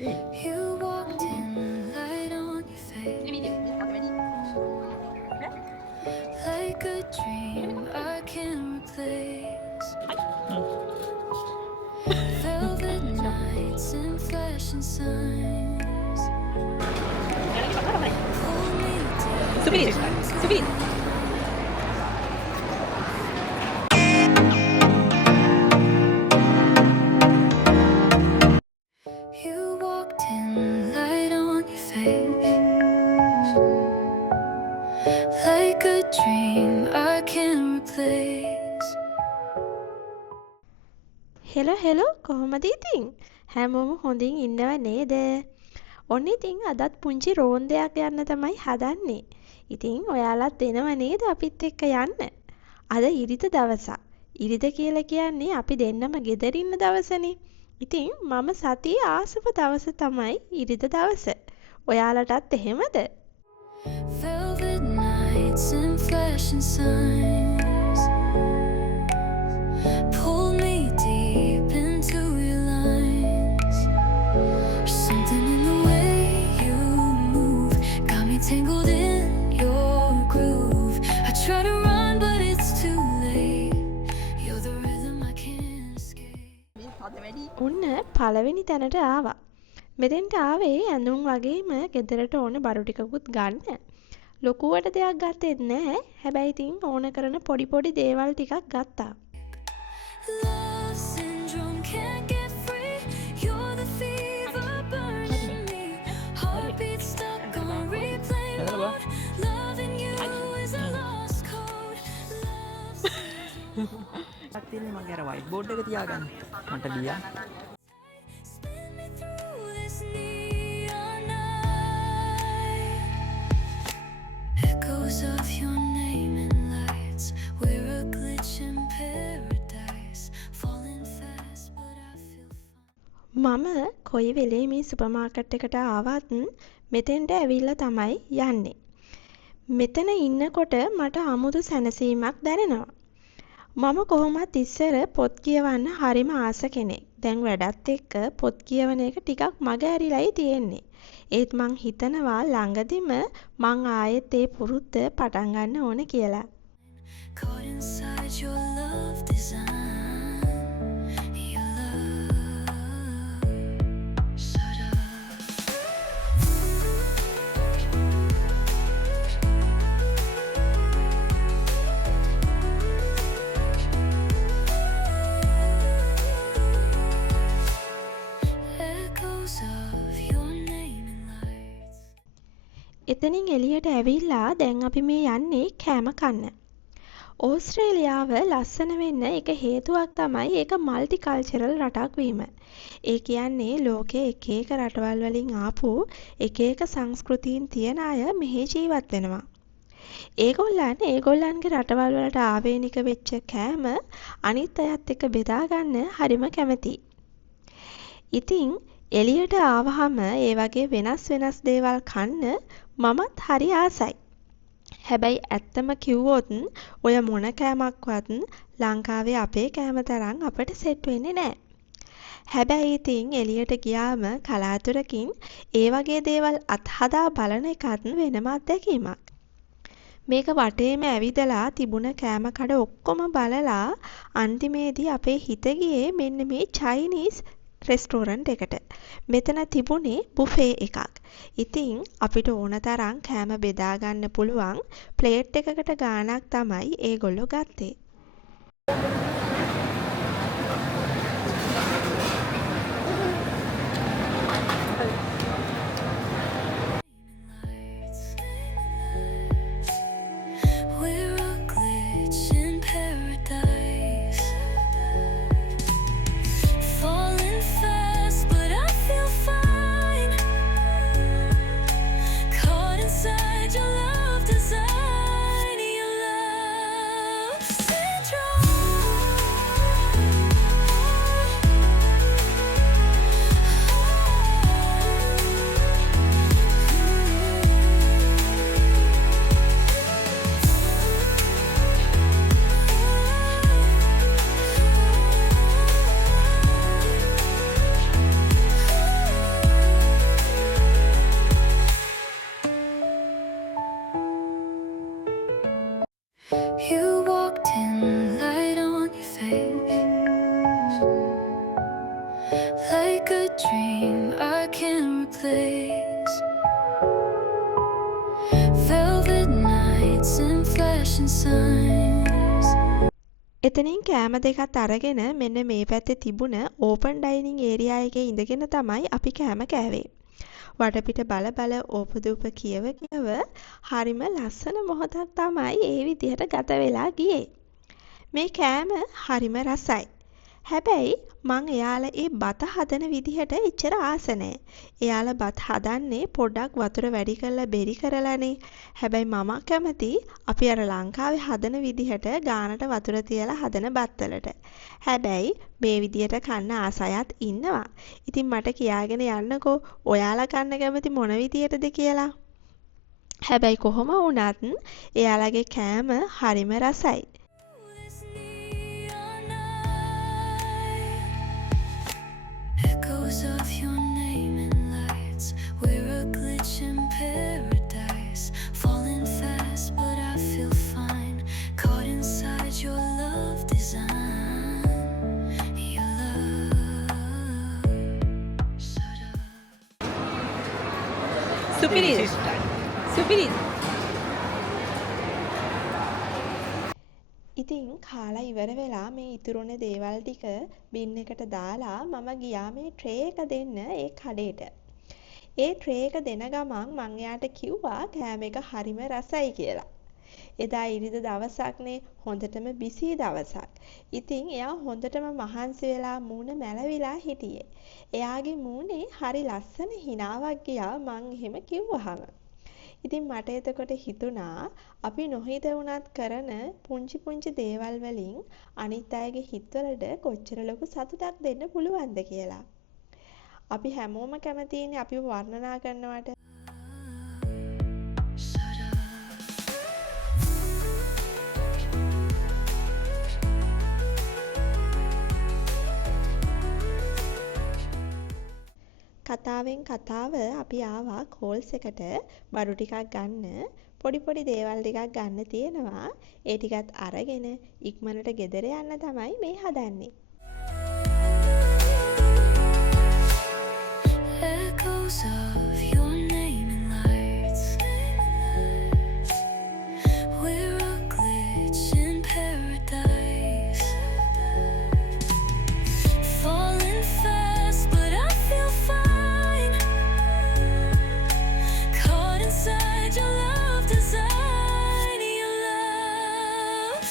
Eh, You walked in, light on your face, like a dream I can't replace. Velvet nights and flashing signs pull me deep into you walked in, light on your face, like a dream I can't replace. Hello hello කොහොමද ඉතින්? හැමෝම හොඳින් ඉන්නව නේද? ඔන්න ඉතින් අදත් පුංචි රෝන්දයක් යන්න තමයි හදන්නේ. ඉතින් ඔයාලත් එනව නේද අපිත් එක්ක යන්න? අද ඉරිද දවසක්. ඉරිද කියලා කියන්නේ අපි දෙන්නම ගෙදර ඉන්න දවසනේ. ඉතින් මම සතියේ ආසම දවස තමයි ඉරිද දවස. ඔයාලටත් එහෙමද? Velvet nights and flashing signs pull me deep into your lines. Something in the way you move got me tangled in your groove. I try to run but it's too late. You're the rhythm I can't escape. ඔන්න පළවෙනි තැනට ආවා. මෙතෙන්ට ආවේ ඇඳුම් වගේම ගෙදරට ඕන බඩු ටිකකුත් ගන්න. ලොකුවට දෙයක් ගත්තෙත් නැහැ. හැබැයි ඉතින් ඕන කරන පොඩි පොඩි දේවල් ටිකක් ගත්තා. Love syndrome can't get free. You're the fever burning me. Heartbeat stuck on replay mode. Loving you is a lost code. Love එකක් තියෙන්නේ මගේ අර white board එක තියාගන්න. මට ලියා. spin me through this neon night. Echoes of your name in lights. We're a glitch in paradise. Falling fast, but I feel fine. මම කොයි වෙලේ මේ සුපර් මාකට් එකට ආවත් මෙතෙන්ට ඇවිල්ලා තමයි යන්නේ. මෙතන ඉන්නකොට මට අමුතු සැනසීමක් දැනෙනවා. මම කොහොමත් ඉස්සර පොත් කියවන්න හරිම ආස කෙනෙක්. දැන් වැඩත් එක්ක පොත් කියවන එක ටිකක් මග ඇරිලායි තියෙන්නේ. ඒත් මං හිතනවා ළඟදිම මං ආයෙත් ඒ පුරුද්ද පටන් ගන්න ඕන කියලා. Caught inside your love design. Your love shut up. Echoes of your name in lights. එතනින් එළියට ඇවිල්ලා දැන් අපි මේ යන්නේ කෑම කන්න. ඕස්ට්‍රේලියාව ලස්සන වෙන්න එක හේතුවක් තමයි ඒක මල්ටි කල්චරල් රටක් වීම. ඒ කියන්නේ ලෝකයේ එක එක රටවල් වලින් ආපු එක එක සංස්කෘතීන් තියෙන අය මෙහි ජීවත් වෙනවා. ඒගොල්ලන් ඒගොල්ලන්ගේ රටවල් වලට ආවේනික වෙච්ච කෑම අනිත් අයත් එක්ක බෙදා ගන්න හරිම කැමතියි. ඉතින් එළියට ආවහම ඒ වගේ වෙනස් වෙනස් දේවල් කන්න මමත් හරි ආසයි. හැබැයි ඇත්තම කිව්වොත් ඔය මොන කෑමක්වත් ලංකාවේ අපේ කෑම තරම් අපට සෙට් වෙන්නේ නැහැ. හැබැයි ඉතින් එළියට ගියාම කලාතුරකින් ඒ වගේ දේවල් අත්හදා බලන එකත් වෙනම අත්දැකීමක්. මේක වටේම ඇවිදලා තිබුණ කෑම කඩ ඔක්කොම බලලා අන්තිමේදී අපේ හිත ගියේ මෙන්න මේ චයිනීස් රෙස්ටෝරන්ට් එකට. මෙතන තිබුණේ බුෆේ එකක්. ඉතින් අපිට ඕන තරම් කෑම බෙදා ගන්න පුළුවන් ප්ලේට් එකකට ගාණක් තමයි ඒගොල්ලෝ ගත්තේ. We're a glitch in paradise. Falling fast, but I feel fine. Caught inside your love design. Your love syndrome. dream I can replace. Velvet nights and flashing signs. එතනින් කෑම දෙකත් අරගෙන මෙන්න මේ පැත්තේ තිබුණ ඕපන් ඩයිනින් ඒරියා එකේ ඉඳගෙන තමයි අපි කෑම කෑවේ. වටපිට බල බල ඕපදූප කියව හරිම ලස්සන මොහොතක් තමයි ඒ විදිහට ගත වෙලා ගියේ. මේ කෑම හරිම රසයි. හැබැයි මං එයාලා ඒ බත හදන විදිහට එච්චර ආස නෑ. එයාලා බත් හදන්නේ පොඩ්ඩක් වතුර වැඩි කරලා බෙරි කරලානේ. හැබැයි මම කැමති අපි අර ලංකාවේ හදන විදිහට ගානට වතුර තියලා හදන බත්වලට. හැබැයි මේ විදිහට කන්න ආස අයත් ඉන්නවා. ඉතින් මට කියාගෙන යන්නකෝ ඔයාලා කන්න කැමති මොන විදිහටද කියලා. හැබැයි කොහොම වුණත් එයාලගේ කෑම හරිම රසයි. This neon night, echoes of your name in lights. We're a glitch in paradise, falling fast, but I feel fine. Caught inside your love design, your love. Shut up. සුපිරිද? ඉතින් කාලා ඉවර වෙලා මේ ඉතුරුන දේවල් ටික බින් එකට දාලා මම ගියා මේ ට්‍රේ එක දෙන්න ඒ කඩේට. ඒ ට්‍රේ එක දෙන ගමන් මං එයාට කිව්වා කෑම එක හරිම රසයි කියලා. එදා ඉරිද දවසක්නේ හොඳටම බිසි දවසක්. ඉතින් එයා හොඳටම මහන්සි වෙලා මූණ මැලවිලා හිටියේ. එයාගේ මූණේ හරි ලස්සන හිනාවක් ගියා මං එහෙම කිව්වහම. ඉතින් මට එතකොට හිතුණා අපි නොහිත වුණත් කරන පුංචි පුංචි දේවල් වලින් අනිත් අයගේ හිතවලට කොච්චර ලොකු සතුටක් දෙන්න පුළුවන්ද කියලා. අපි හැමෝම කැමතිනේ අපිව වර්ණනා කරනවට. Shut up. කතාවෙන් කතාව අපි ආවා කෝල්ස් එකට බඩු ටිකක් ගන්න. පොඩි පොඩි දේවල් ටිකක් ගන්න තියෙනවා. ඒ ටිකත් අරගෙන ඉක්මනට ගෙදර යන්න තමයි මේ හදන්නේ. Echoes of your name in lights. We're a glitch in paradise. Falling fast, but I feel fine. Caught inside your love design, your love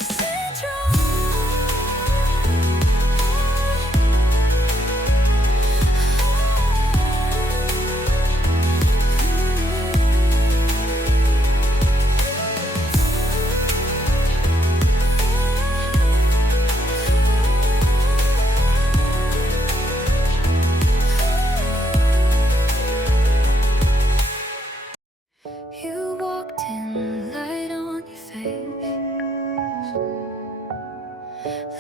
You walked in, light on your face,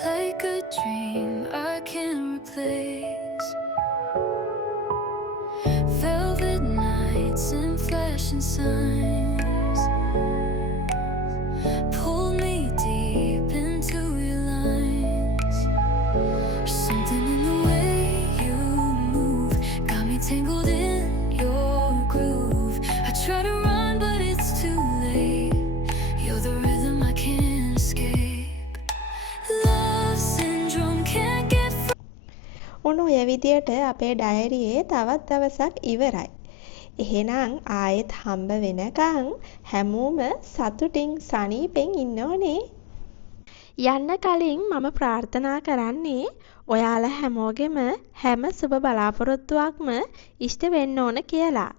like a dream I can't replace. Velvet nights and flashing signs pulled me deep into your lines. Something in the way you move got me tangled in your groove. I try to run, but it's too late. You're the rhythm I can't escape. Love syndrome can't get free. උණු ඔය විදියට අපේ ඩයරියේ තවත් දවසක් ඉවරයි. එහෙනම් ආයෙත් හම්බ වෙනකන් හැමෝම සතුටින් සනීපෙන් ඉන්න ඕනේ. යන්න කලින් මම ප්‍රාර්ථනා කරන්නේ ඔයාලා හැමෝගෙම හැම සුබ බලාපොරොත්තුවක්ම ඉෂ්ට වෙන්න ඕන කියලා.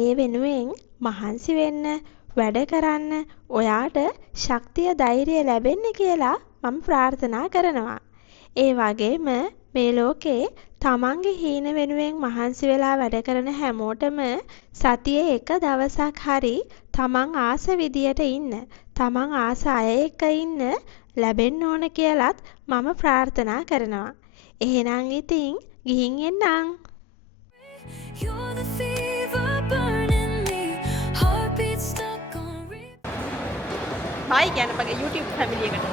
ඒ වෙනුවෙන් මහන්සි වෙන්න, වැඩ කරන්න, ඔයාට ශක්තිය ධෛර්යය ලැබෙන්න කියලා මම ප්‍රාර්ථනා කරනවා. ඒ වගේම මේ ලෝකේ තමන්ගේ හීන වෙනුවෙන් මහන්සි වෙලා වැඩ කරන හැමෝටම සතියේ එක දවසක් හරි තමන් ආස විදියට ඉන්න, තමන් ආස අය එක්ක ඉන්න ලැබෙන්න ඕන කියලත් මම ප්‍රාර්ථනා කරනවා. එහෙනම් ඉතින් ගිහින් එන්නම්. You're the fever burning me, heartbeat stuck on repeat. Hi කියන්න මගේ YouTube ෆැමිලි එකට.